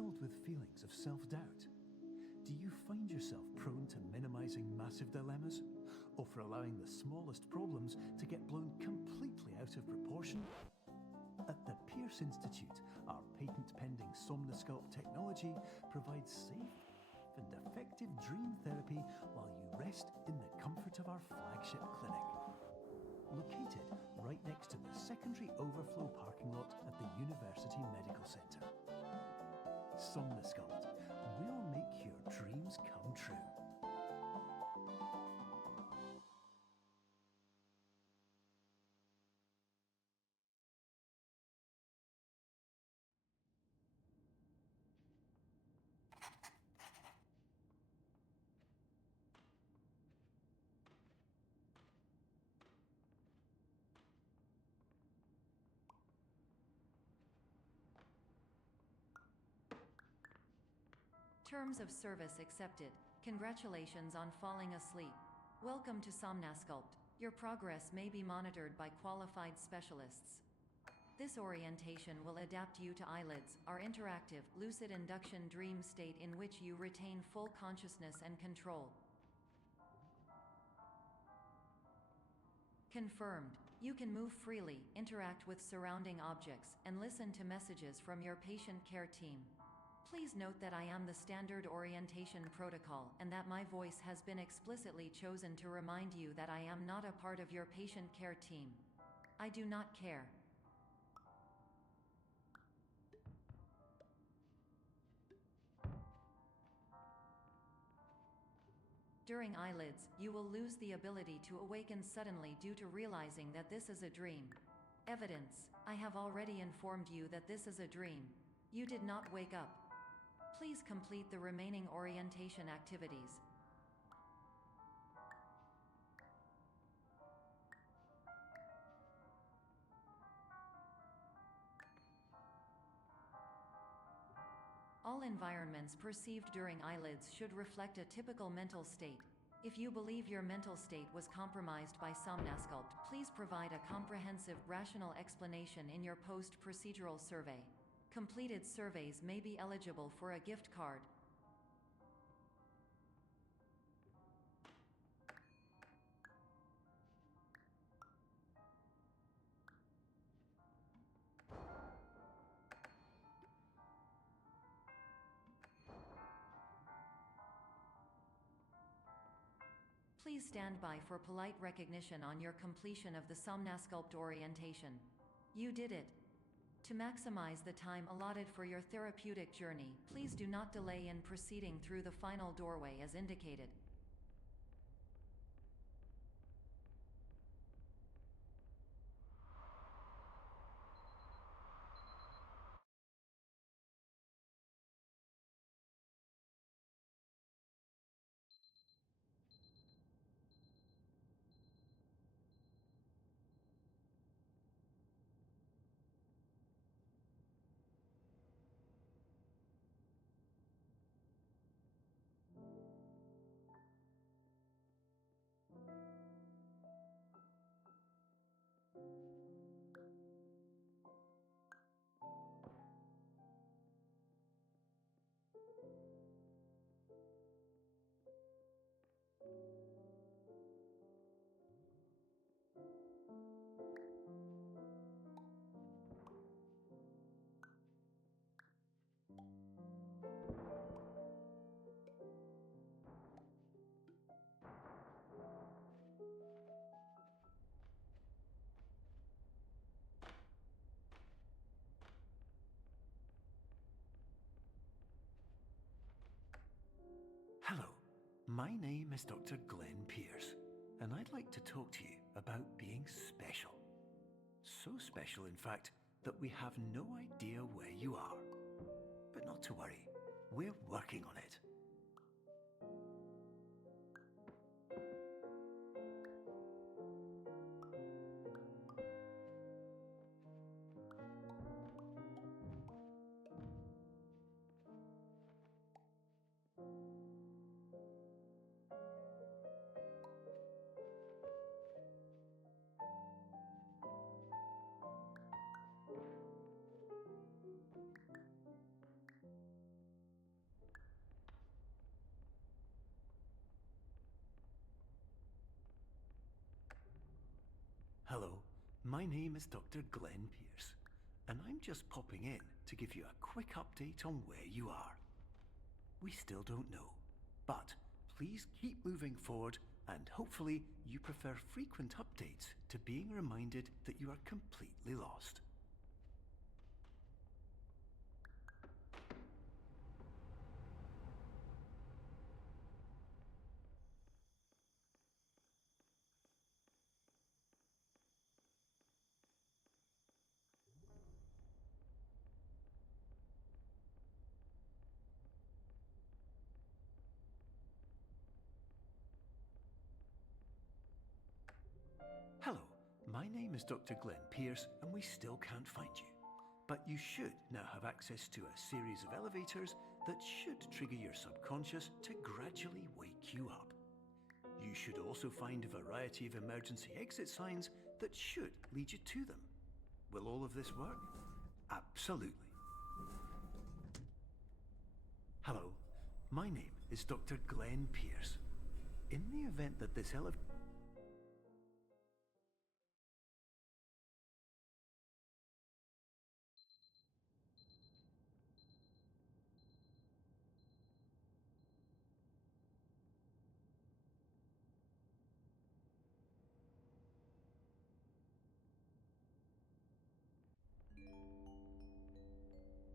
filled with feelings of self-doubt? Do you find yourself prone to minimizing massive dilemmas, or for allowing the smallest problems to get blown completely out of proportion? At the Pierce Institute, our patent-pending Somnosculpt technology provides safe and effective dream therapy while you rest in the comfort of our flagship clinic. Located right next to the secondary overflow parking lot at the University Medical Center. Somnosculpt, we'll make your dreams come true. Terms of service accepted. Congratulations on falling asleep. Welcome to Somnosculpt. Your progress may be monitored by qualified specialists. This orientation will adapt you to eyelids, our interactive, lucid induction dream state in which you retain full consciousness and control. Confirmed. You can move freely, interact with surrounding objects, and listen to messages from your patient care team. Please note that I am the standard orientation protocol and that my voice has been explicitly chosen to remind you that I am not a part of your patient care team. I do not care. During eyelids, you will lose the ability to awaken suddenly due to realizing that this is a dream. Evidence: I have already informed you that this is a dream. You did not wake up. Please complete the remaining orientation activities. All environments perceived during eyelids should reflect a typical mental state. If you believe your mental state was compromised by Somnosculpt, please provide a comprehensive, rational explanation in your post-procedural survey. Completed surveys may be eligible for a gift card. Please stand by for polite recognition on your completion of the Somnosculpt orientation. You did it. To maximize the time allotted for your therapeutic journey, please do not delay in proceeding through the final doorway as indicated. Hello, my name is Dr. Glenn Pierce, and I'd like to talk to you about being special. So special, in fact, that we have no idea where you are. But not to worry, we're working on it. my name is Dr. Glenn Pierce, and I'm just popping in to give you a quick update on where you are. We still don't know, but please keep moving forward, and hopefully you prefer frequent updates to being reminded that you are completely lost. Hello, my name is Dr. Glenn Pierce, and we still can't find you. But you should now have access to a series of elevators that should trigger your subconscious to gradually wake you up. You should also find a variety of emergency exit signs that should lead you to them. Will all of this work? Absolutely. Hello, my name is Dr. Glenn Pierce. In the event that this elevator...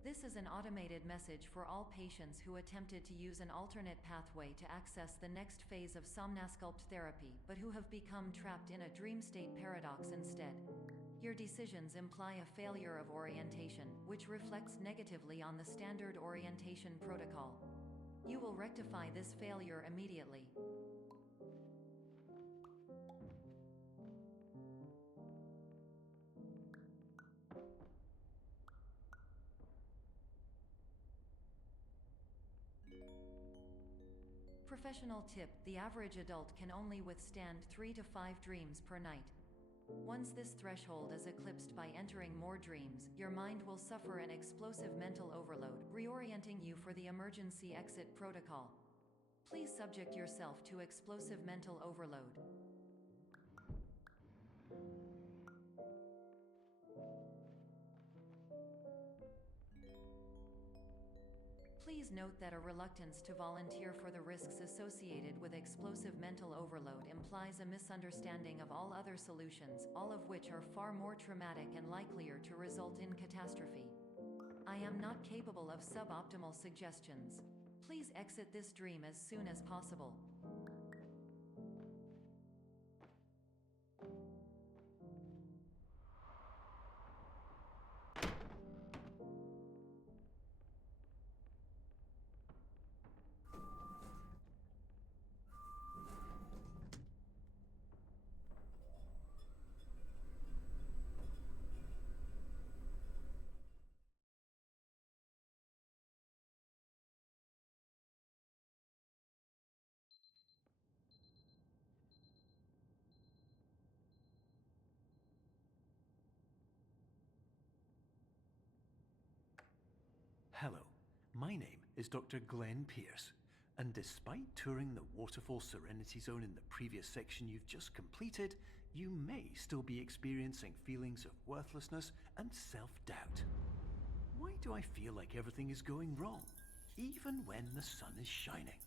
This is an automated message for all patients who attempted to use an alternate pathway to access the next phase of somnasculpt therapy but who have become trapped in a dream state paradox instead. Your decisions imply a failure of orientation, which reflects negatively on the standard orientation protocol. You will rectify this failure immediately. Professional tip: the average adult can only withstand 3 to 5 dreams per night. Once this threshold is eclipsed by entering more dreams, your mind will suffer an explosive mental overload, reorienting you for the emergency exit protocol. Please subject yourself to explosive mental overload. Please note that a reluctance to volunteer for the risks associated with explosive mental overload implies a misunderstanding of all other solutions, all of which are far more traumatic and likelier to result in catastrophe. I am not capable of suboptimal suggestions. Please exit this dream as soon as possible. Hello, my name is Dr. Glenn Pierce, and despite touring the Waterfall Serenity Zone in the previous section you've just completed, you may still be experiencing feelings of worthlessness and self-doubt. Why do I feel like everything is going wrong, even when the sun is shining?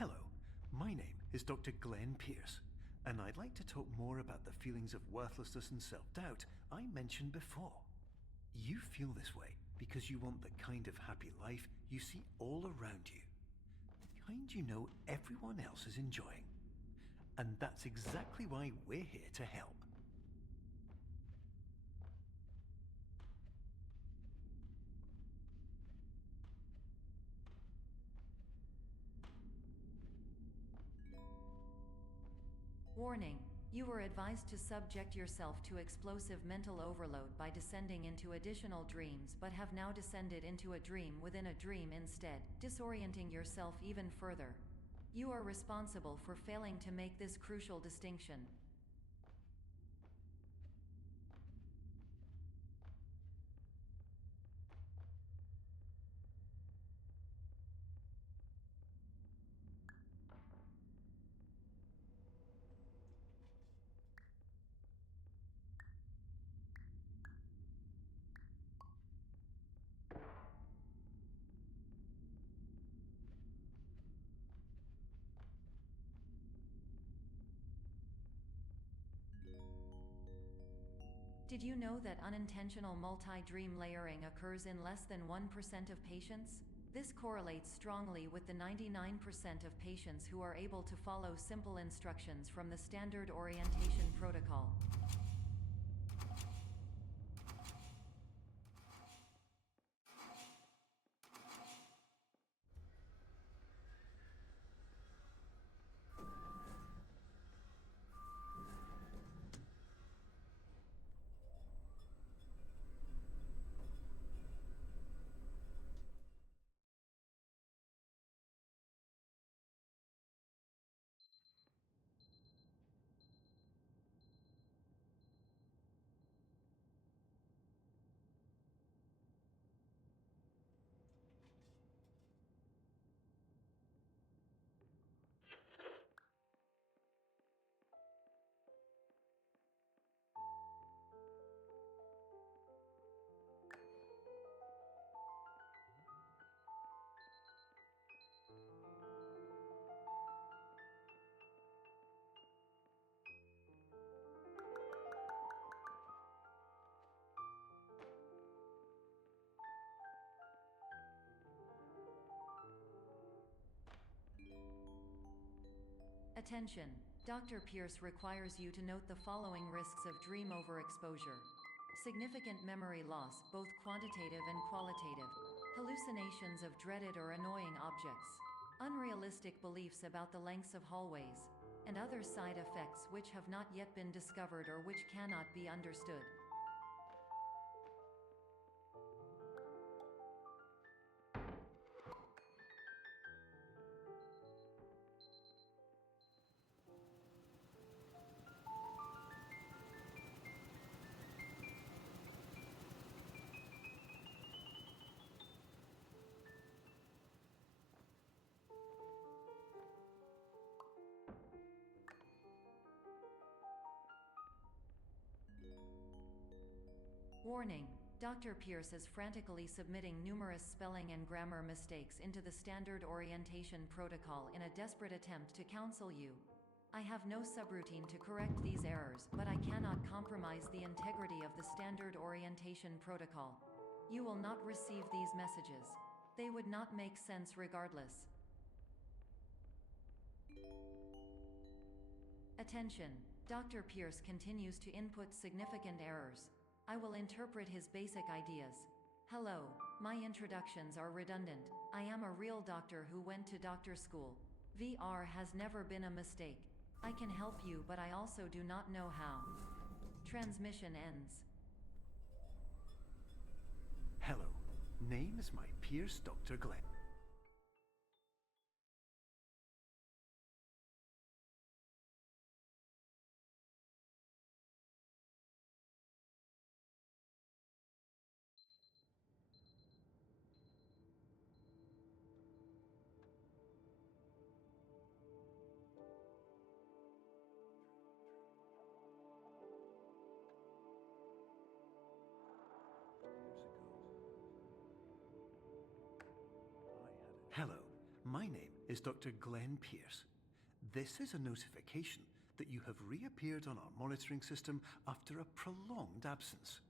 Hello, my name is Dr. Glenn Pierce, And I'd like to talk more about the feelings of worthlessness and self-doubt I mentioned before. You feel this way because you want the kind of happy life you see all around you. The kind you know everyone else is enjoying. And that's exactly why we're here to help. Warning. You were advised to subject yourself to explosive mental overload by descending into additional dreams, but have now descended into a dream within a dream instead, disorienting yourself even further. You are responsible for failing to make this crucial distinction. Did you know that unintentional multi-dream layering occurs in less than 1% of patients? This correlates strongly with the 99% of patients who are able to follow simple instructions from the standard orientation protocol. Attention! Dr. Pierce requires you to note the following risks of dream overexposure. Significant memory loss, both quantitative and qualitative. Hallucinations of dreaded or annoying objects. Unrealistic beliefs about the lengths of hallways. And other side effects which have not yet been discovered or which cannot be understood. Warning. Dr. Pierce is frantically submitting numerous spelling and grammar mistakes into the standard orientation protocol in a desperate attempt to counsel you. I have no subroutine to correct these errors, but I cannot compromise the integrity of the standard orientation protocol. You will not receive these messages. They would not make sense regardless. Attention. Dr. Pierce continues to input significant errors. I will interpret his basic ideas. Hello, my introductions are redundant. I am a real doctor who went to doctor school. VR has never been a mistake. I can help you, but I also do not know how. Transmission ends. Hello, name is my Pierce Dr. Glenn. Hello, my name is Dr. Glenn Pierce. This is a notification that you have reappeared on our monitoring system after a prolonged absence.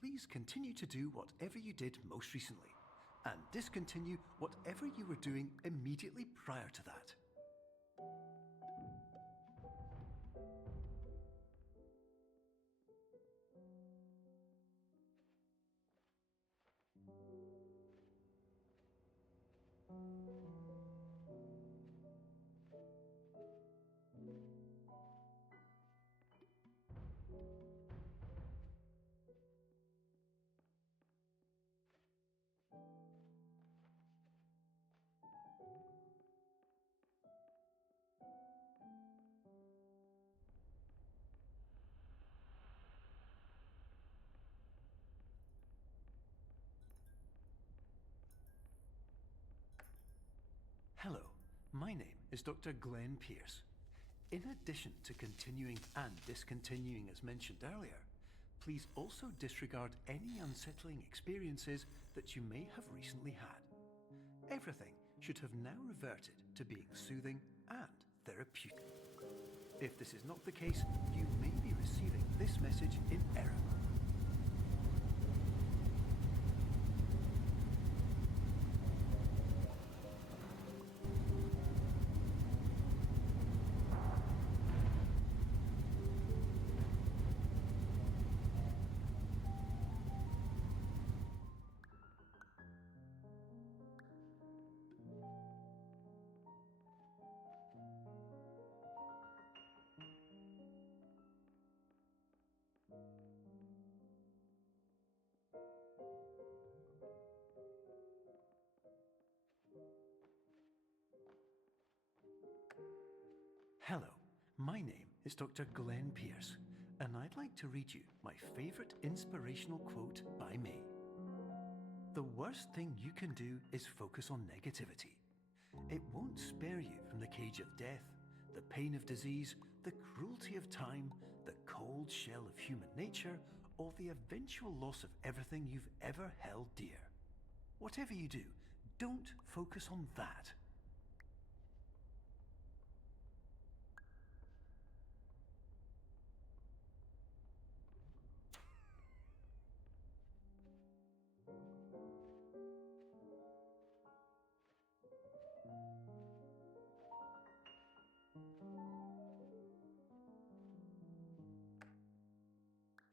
Please continue to do whatever you did most recently, and discontinue whatever you were doing immediately prior to that. Hello, my name is Dr. Glenn Pierce. In addition to continuing and discontinuing as mentioned earlier, please also disregard any unsettling experiences that you may have recently had. Everything should have now reverted to being soothing and therapeutic. If this is not the case, you may be receiving this message in error. Hello, my name is Dr. Glenn Pierce, and I'd like to read you my favourite inspirational quote by me. The worst thing you can do is focus on negativity. It won't spare you from the cage of death, the pain of disease, the cruelty of time, the cold shell of human nature, or the eventual loss of everything you've ever held dear. Whatever you do, don't focus on that.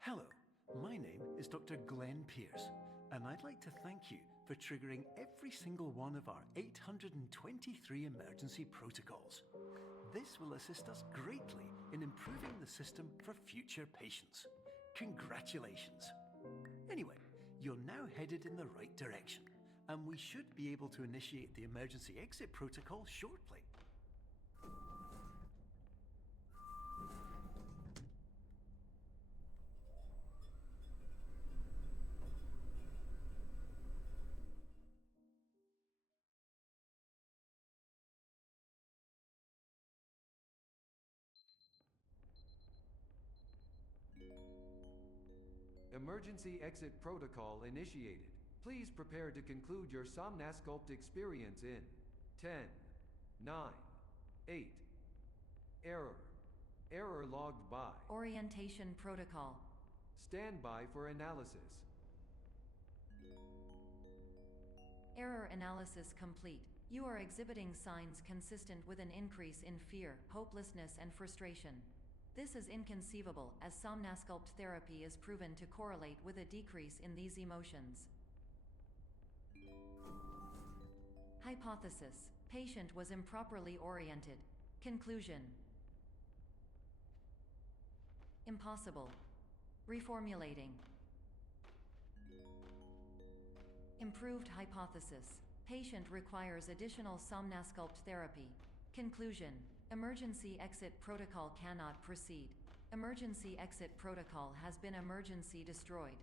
Hello, my name is Dr. Glenn Pierce, and I'd like to thank you for triggering every single one of our 823 emergency protocols. This will assist us greatly in improving the system for future patients. Congratulations! Anyway, you're now headed in the right direction, and we should be able to initiate the emergency exit protocol shortly. Emergency exit protocol initiated. Please prepare to conclude your Somnasculpt experience in 10, 9, 8. Error. Error logged by. Orientation protocol. Stand by for analysis. Error analysis complete. You are exhibiting signs consistent with an increase in fear, hopelessness, and frustration. This is inconceivable, as Somnasculpt therapy is proven to correlate with a decrease in these emotions. Hypothesis: patient was improperly oriented. Conclusion: impossible. Reformulating. Improved hypothesis: patient requires additional Somnasculpt therapy. Conclusion: emergency exit protocol cannot proceed. Emergency exit protocol has been emergency destroyed.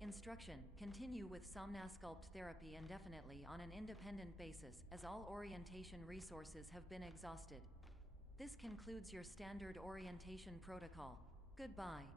Instruction: continue with Somnasculpt therapy indefinitely on an independent basis, as all orientation resources have been exhausted. This concludes your standard orientation protocol. Goodbye.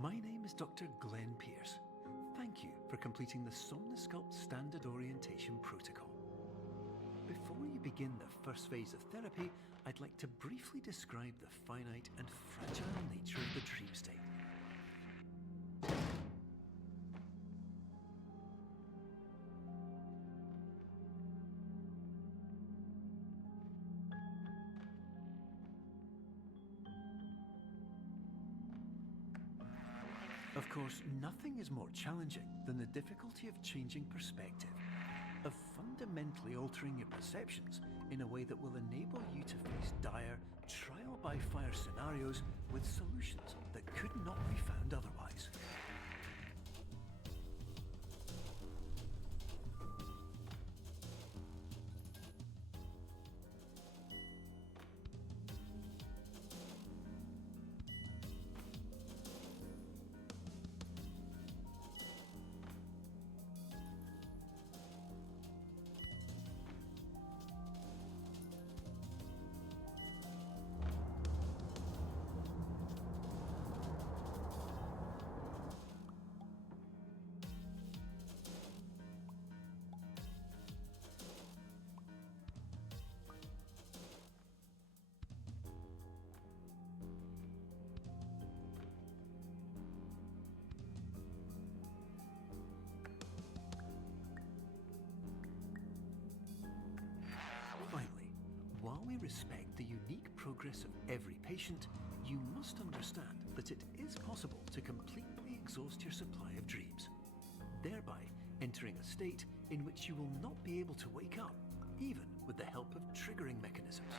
My name is Dr. Glenn Pierce. Thank you for completing the Somnosculpt Standard Orientation Protocol. Before you begin the first phase of therapy, I'd like to briefly describe the finite and fragile nature of the dream state. Of course, nothing is more challenging than the difficulty of changing perspective, of fundamentally altering your perceptions in a way that will enable you to face dire, trial-by-fire scenarios with solutions that could not be found otherwise. Respect the unique progress of every patient, you must understand that it is possible to completely exhaust your supply of dreams, thereby entering a state in which you will not be able to wake up, even with the help of triggering mechanisms.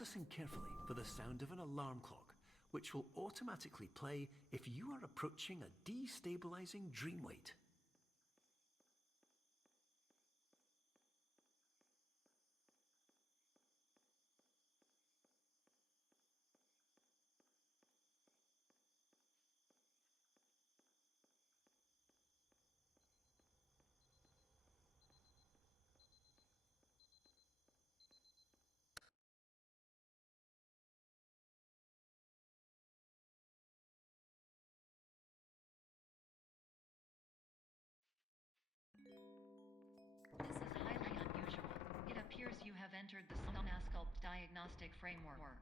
Listen carefully for the sound of an alarm clock, which will automatically play if you are approaching a destabilizing dream weight. This is highly unusual. It appears you have entered the Somnosculpt diagnostic framework.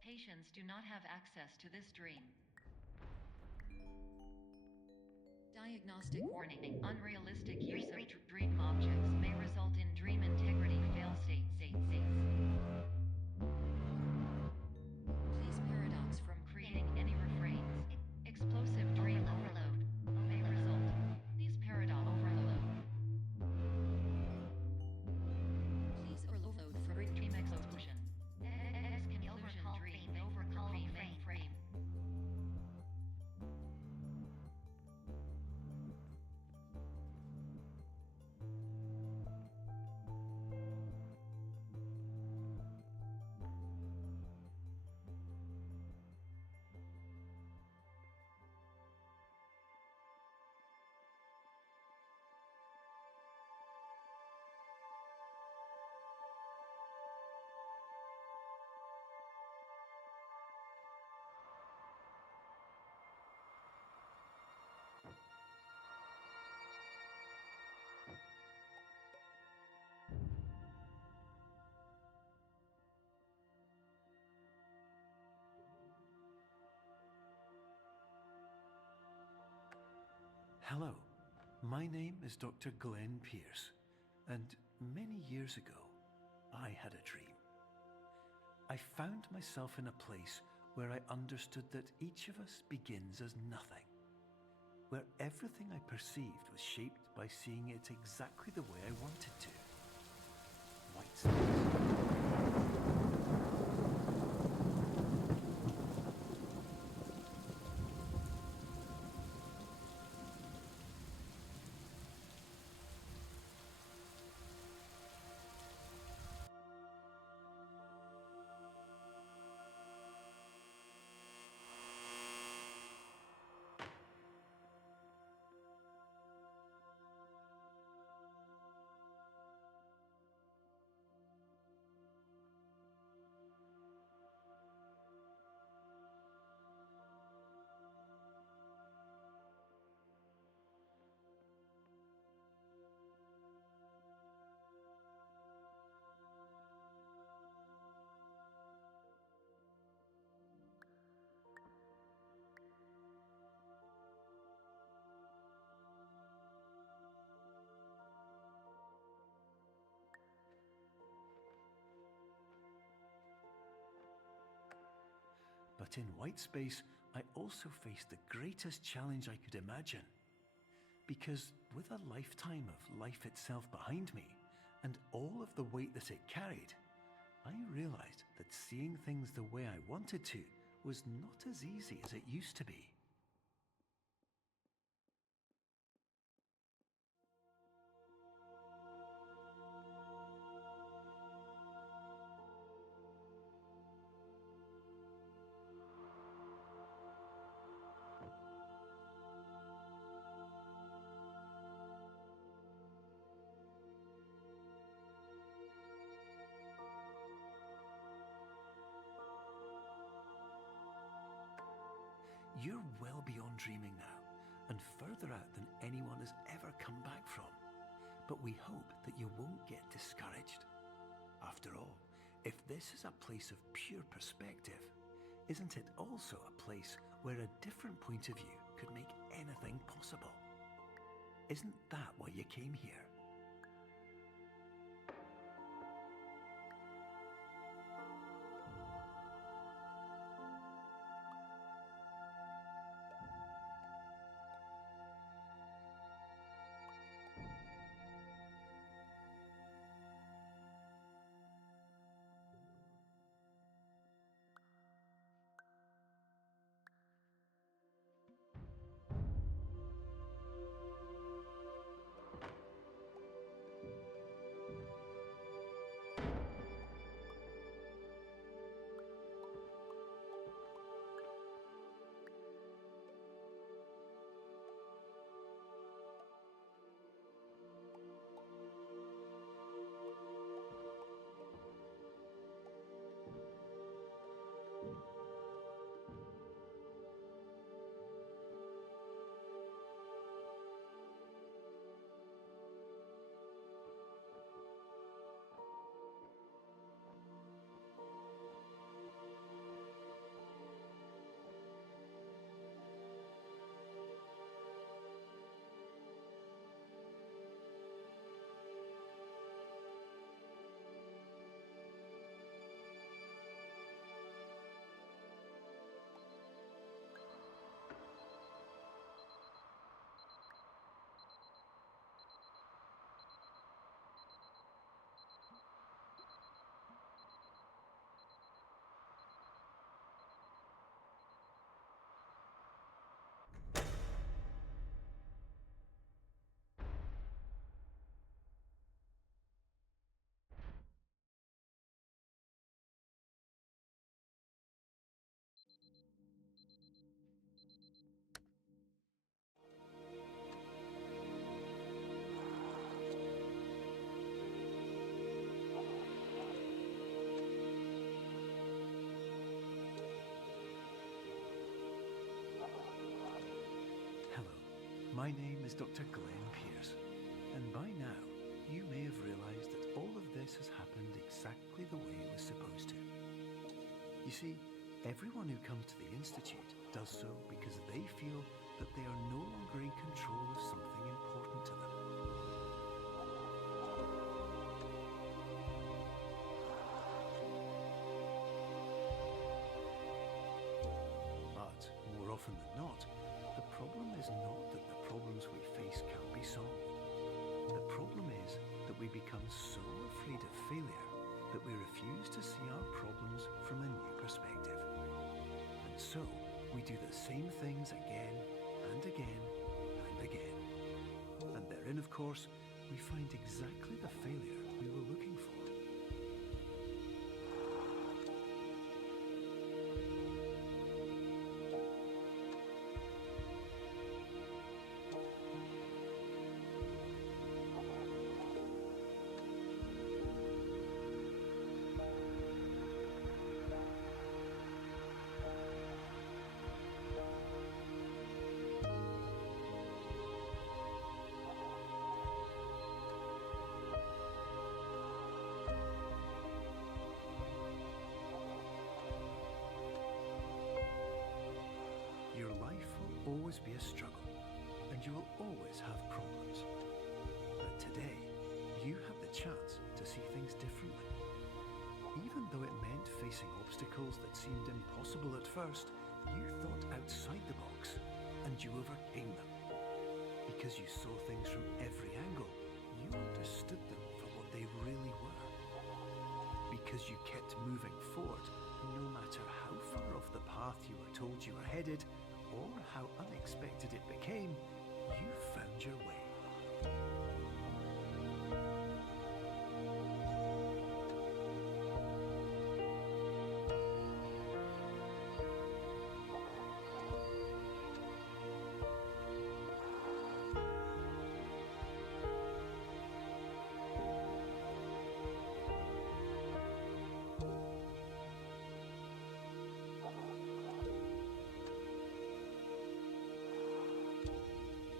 Patients do not have access to this dream. Diagnostic warning. Unrealistic use of dream objects may result in dream integrity fail-states. Please paradox from creating any refrains. Explosive dream overload may result. Please paradox overload. Please overload for dream explosion. Exclusion dream overcome frame. Hello, my name is Dr. Glenn Pierce, and many years ago, I had a dream. I found myself in a place where I understood that each of us begins as nothing, where everything I perceived was shaped by seeing it exactly the way I wanted to. White space. But in white space, I also faced the greatest challenge I could imagine. Because with a lifetime of life itself behind me, and all of the weight that it carried, I realized that seeing things the way I wanted to was not as easy as it used to be. You're well beyond dreaming now, and further out than anyone has ever come back from. But we hope that you won't get discouraged. After all, if this is a place of pure perspective, isn't it also a place where a different point of view could make anything possible? Isn't that why you came here? My name is Dr. Glenn Pierce, and by now you may have realized that all of this has happened exactly the way it was supposed to. You see, everyone who comes to the Institute does so because they feel that they are no longer in control of something important to them. But more often than not, the problem is not that the problems we face can't be solved. The problem is that we become so afraid of failure that we refuse to see our problems from a new perspective. And so, we do the same things again and again and again. And therein, of course, we find exactly the failure we were looking for. Always be a struggle, and you will always have problems. But today, you have the chance to see things differently. Even though it meant facing facing obstacles that seemed impossible at first, you thought outside the box, and you overcame them. Because you saw things from every angle, you understood them for what they really were. Because you kept moving forward, no matter how far off the path you were told you were headed, or how unexpected it became, you found your way.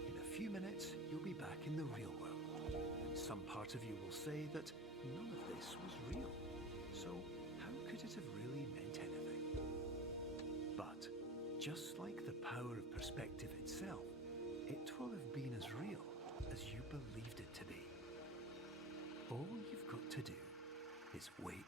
In a few minutes, you'll be back in the real world, and some part of you will say that none of this was real. So, how could it have really meant anything? But, just like the power of perspective itself, it will have been as real as you believed it to be. All you've got to do is wait